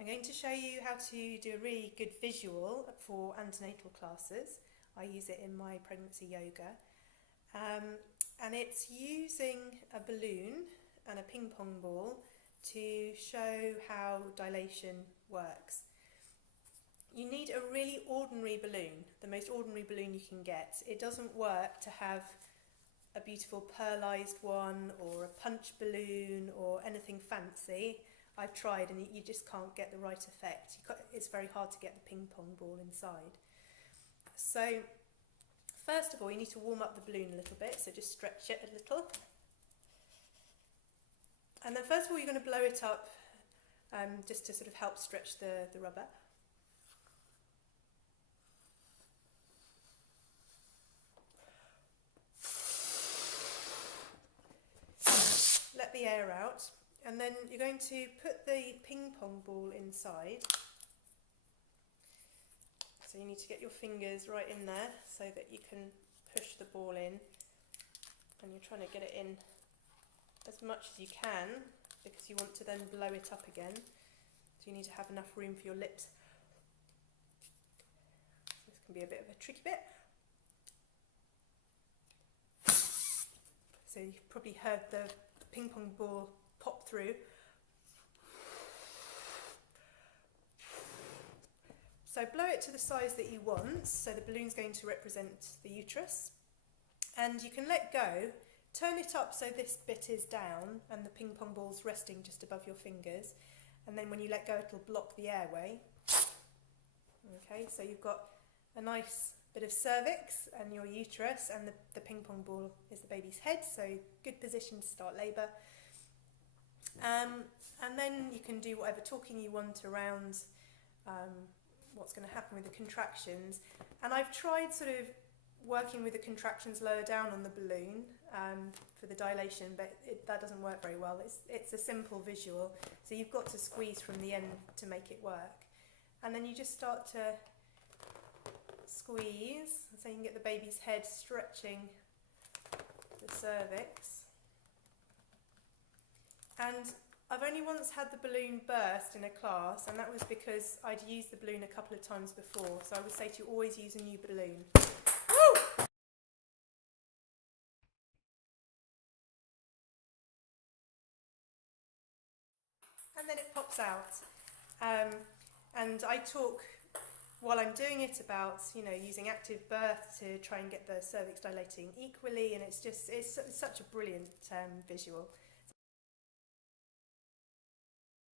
I'm going to show you how to do a really good visual for antenatal classes. I use it in my pregnancy yoga. And it's using a balloon and a ping pong ball to show how dilation works. You need a really ordinary balloon, the most ordinary balloon you can get. It doesn't work to have a beautiful pearlized one or a punch balloon or anything fancy. I've tried and you just can't get the right effect. It's very hard to get the ping pong ball inside. So first of all, you need to warm up the balloon a little bit, so just stretch it a little. And then first of all, you're going to blow it up just to sort of help stretch the rubber. Let the air out, and then you're going to put the ping pong ball inside. So you need to get your fingers right in there so that you can push the ball in, and you're trying to get it in as much as you can because you want to then blow it up again. So you need to have enough room for your lips. This can be a bit of a tricky bit. So you've probably heard the ping pong ball pop through. So blow it to the size that you want, so the balloon's going to represent the uterus. And you can let go, turn it up so this bit is down and the ping pong ball's resting just above your fingers. And then when you let go, it'll block the airway. Okay, so you've got a nice bit of cervix and your uterus, and the ping pong ball is the baby's head, so good position to start labour. And then you can do whatever talking you want around what's going to happen with the contractions. And I've tried sort of working with the contractions lower down on the balloon for the dilation, but that doesn't work very well. It's a simple visual, so you've got to squeeze from the end to make it work. And then you just start to squeeze, so you can get the baby's head stretching the cervix. And I've only once had the balloon burst in a class, and that was because I'd used the balloon a couple of times before, so I would say to you, always use a new balloon. Woo! And then it pops out. And I talk while I'm doing it about, using active birth to try and get the cervix dilating equally, and it's such a brilliant visual.